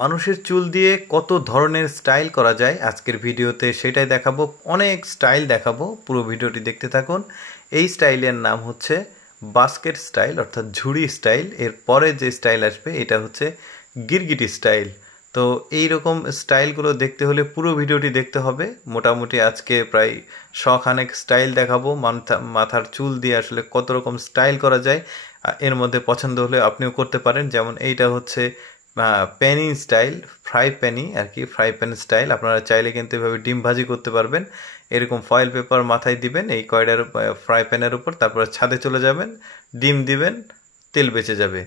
মানুষের চুল দিয়ে কত ধরনের স্টাইল করা যায় আজকের ভিডিওতে সেটাই দেখাবো। অনেক স্টাইল দেখাবো, পুরো ভিডিওটি দেখতে থাকুন। এই স্টাইলের নাম হচ্ছে বাস্কেট স্টাইল অর্থাৎ ঝুড়ি স্টাইল। এর পরে যে স্টাইল আসবে এটা হচ্ছে গিরগিটি স্টাইল। তো এই রকম স্টাইলগুলো দেখতে হলে পুরো ভিডিওটি দেখতে হবে। মোটামুটি আজকে প্রায় শখানেক স্টাইল দেখাবো, মাথার চুল দিয়ে আসলে কত রকম স্টাইল করা যায়। এর মধ্যে পছন্দ হলে আপনিও করতে পারেন। যেমন এইটা হচ্ছে প্যানি স্টাইল, ফ্রাই প্যানি আর কি, ফ্রাই প্যান স্টাইল। আপনারা চাইলে কিন্তু এভাবে ডিম ভাজি করতে পারবেন। এরকম ফয়েল পেপার মাথায় দিবেন এই কয়ডার ফ্রাই প্যানের উপর, তারপরে ছাদে চলে যাবেন, ডিম দিবেন, তেল বেঁচে যাবে।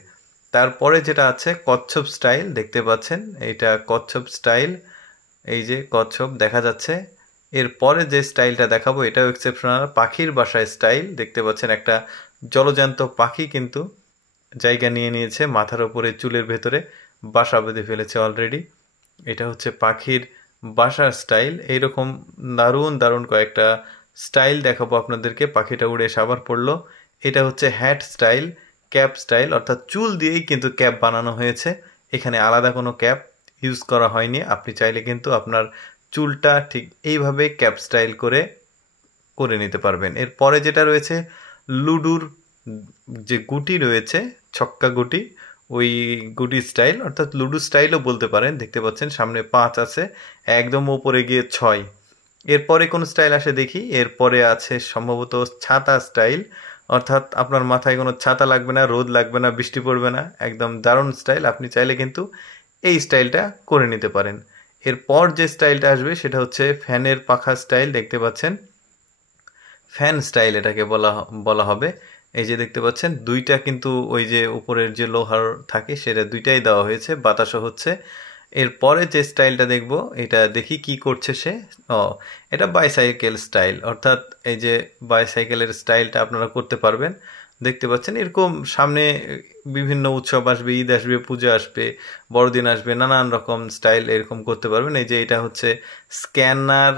তারপরে যেটা আছে কচ্ছপ স্টাইল, দেখতে পাচ্ছেন এইটা কচ্ছপ স্টাইল, এই যে কচ্ছপ দেখা যাচ্ছে। এরপরে যে স্টাইলটা দেখাবো এটাও এক্সেপশনাল, পাখির বাসায় স্টাইল। দেখতে পাচ্ছেন একটা জলজান্ত পাখি কিন্তু জায়গা নিয়ে নিয়েছে মাথার উপরে, চুলের ভেতরে বাসা বেঁধে ফেলেছে অলরেডি। এটা হচ্ছে পাখির বাসার স্টাইল। এইরকম দারুণ দারুণ কয়েকটা স্টাইল দেখাবো আপনাদেরকে। পাখিটা উড়ে এসে আবার পড়লো। এটা হচ্ছে হ্যাট স্টাইল, ক্যাপ স্টাইল, অর্থাৎ চুল দিয়েই কিন্তু ক্যাপ বানানো হয়েছে। এখানে আলাদা কোনো ক্যাপ ইউজ করা হয়নি। আপনি চাইলে কিন্তু আপনার চুলটা ঠিক এইভাবে ক্যাপ স্টাইল করে নিতে পারবেন। এরপরে যেটা রয়েছে লুডুর যে গুটি রয়েছে, ছক্কা গুটি, ওই গুটি স্টাইল অর্থাৎ লুডু স্টাইলও বলতে পারেন। দেখতে পাচ্ছেন সামনে 5 আছে, একদম উপরে গিয়ে 6। এরপরে কোন স্টাইল আসে দেখি। এরপরে আছে সম্ভবত ছাতা স্টাইল, অর্থাৎ আপনার মাথায় কোনো ছাতা লাগবে না, রোদ লাগবে না, বৃষ্টি পড়বে না, একদম দারুণ স্টাইল। আপনি চাইলে কিন্তু এই স্টাইলটা করে নিতে পারেন। এরপর যে স্টাইলটা আসবে সেটা হচ্ছে ফ্যানের পাখা স্টাইল। দেখতে পাচ্ছেন ফ্যান স্টাইল এটাকে বলা হবে। এই যে দেখতে পাচ্ছেন দুইটা কিন্তু ওই যে উপরের যে লোহার থাকে সেটা দুইটাই দেওয়া হয়েছে, বাতাসও হচ্ছে। এরপরে যে স্টাইলটা দেখব এটা দেখি কি করছে সে। এটা বাইসাইকেল স্টাইল, অর্থাৎ এই যে বাইসাইকেলের স্টাইলটা আপনারা করতে পারবেন। দেখতে পাচ্ছেন এরকম সামনে বিভিন্ন উৎসব আসবে, ঈদ আসবে, পূজা আসবে, বড়দিন আসবে, নানান রকম স্টাইল এরকম করতে পারবেন। এই যে এটা হচ্ছে স্ক্যানার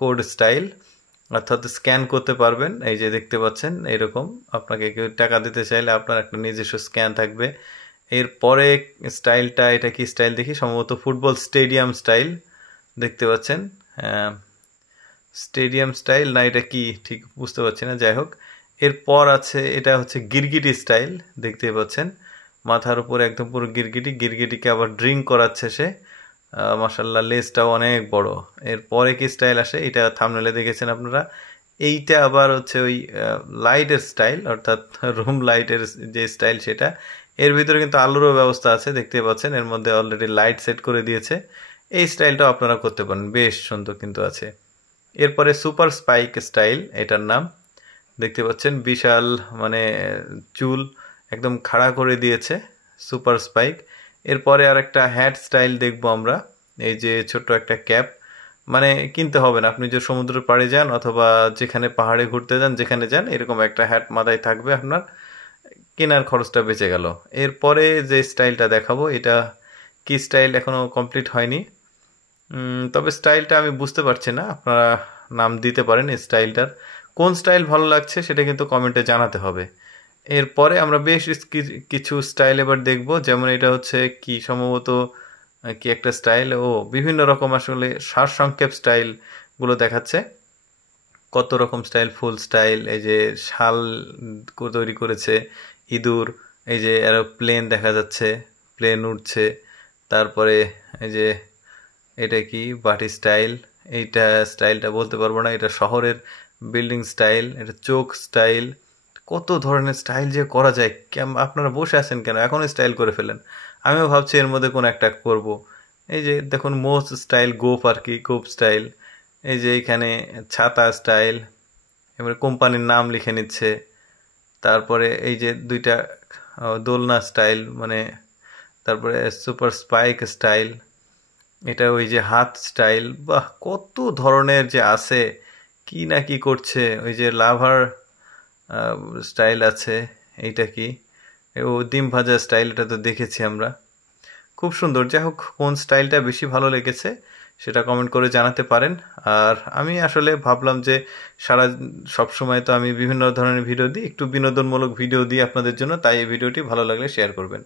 কোড স্টাইল, অর্থাৎ স্ক্যান করতে পারবেন। এই যে দেখতে পাচ্ছেন এরকম আপনাকে কেউ টাকা দিতে চাইলে আপনার একটা নিজস্ব স্ক্যান থাকবে। এরপরে স্টাইলটা এটা কি স্টাইল দেখি, সম্ভবত ফুটবল স্টেডিয়াম স্টাইল। দেখতে পাচ্ছেন স্টেডিয়াম স্টাইল, না এটা কি ঠিক বুঝতে পারছি না, যাই হোক। এরপর আছে এটা হচ্ছে গিরগিটি স্টাইল। দেখতে পাচ্ছেন মাথার উপরে একদম পুরো গিরগিটি, গিরগিটিকে আবার ড্রিঙ্ক করাচ্ছে সে। মাশাল্লাহ লেজটাও অনেক বড়। এরপরে কি স্টাইল আসে এটা থাম্বনেলে দেখেছেন আপনারা। এইটা আবার হচ্ছে ওই লাইটের স্টাইল, অর্থাৎ রুম লাইটের যে স্টাইল সেটা। এর ভিতরে কিন্তু আলোরও ব্যবস্থা আছে, দেখতে পাচ্ছেন এর মধ্যে অলরেডি লাইট সেট করে দিয়েছে। এই স্টাইলটাও আপনারা করতে পারেন, বেশ সুন্দর কিন্তু আছে। এরপরে সুপার স্পাইক স্টাইল এটার নাম। দেখতে পাচ্ছেন বিশাল মানে চুল একদম খাড়া করে দিয়েছে, সুপার স্পাইক। এরপরে আর একটা হ্যাট স্টাইল দেখবো আমরা। এই যে ছোট্ট একটা ক্যাপ, মানে কিনতে হবে না, আপনি যে সমুদ্রের পাড়ে যান অথবা যেখানে পাহাড়ে ঘুরতে যান, যেখানে যান এরকম একটা হ্যাট মাথায় থাকবে, আপনার কেনার খরচটা বেঁচে গেল। এরপরে যে স্টাইলটা দেখাবো এটা কি স্টাইল এখনও কমপ্লিট হয়নি, তবে স্টাইলটা আমি বুঝতে পারছি না, আপনারা নাম দিতে পারেন স্টাইলটার। কোন স্টাইল ভালো লাগছে সেটা কিন্তু কমেন্টে জানাতে হবে। এরপরে আমরা বেশ কিছু স্টাইল এবার দেখব। যেমন এটা হচ্ছে কি সম্ভবত কি একটা স্টাইল, বিভিন্ন রকম আসলে সারসংক্ষেপ স্টাইলগুলো দেখাচ্ছে। কত রকম স্টাইল, ফুল স্টাইল, এই যে শাল তৈরি করেছে, ইঁদুর, এই যে এরোপ্লেন দেখা যাচ্ছে, প্লেন উঠছে। তারপরে এই যে এটা কি বাটি স্টাইল, এইটা স্টাইলটা বলতে পারবো না, এটা শহরের বিল্ডিং স্টাইল। এটা চোখ স্টাইল। কত ধরনের স্টাইল যে করা যায়, আপনারা বসে আছেন কেন, এখন স্টাইল করে ফেলেন। আমিও ভাবছি এর মধ্যে কোন একটা করব। এই যে দেখুন মোচ স্টাইল, গোপ আর কি, গোপ স্টাইল। এই যে এখানে ছাতা স্টাইল, এবারে কোম্পানির নাম লিখে নিচ্ছে। তারপরে এই যে দুইটা দোলনা স্টাইল, মানে তারপরে সুপার স্পাইক স্টাইল, এটা ওই যে হাত স্টাইল। বাহ, কত ধরনের যে আছে, কি না কি করছে। ওই যে লাভার স্টাইল আছে, এইটা কি, ও ডিম ভাজা স্টাইল, এটা তো দেখেছি আমরা, খুব সুন্দর। যাই হোক, কোন স্টাইলটা বেশি ভালো লেগেছে সেটা কমেন্ট করে জানাতে পারেন। আর আমি আসলে ভাবলাম যে সব সময় তো আমি বিভিন্ন ধরনের ভিডিও দিই, একটু বিনোদনমূলক ভিডিও দিই আপনাদের জন্য, তাই এই ভিডিওটি ভালো লাগলে শেয়ার করবেন।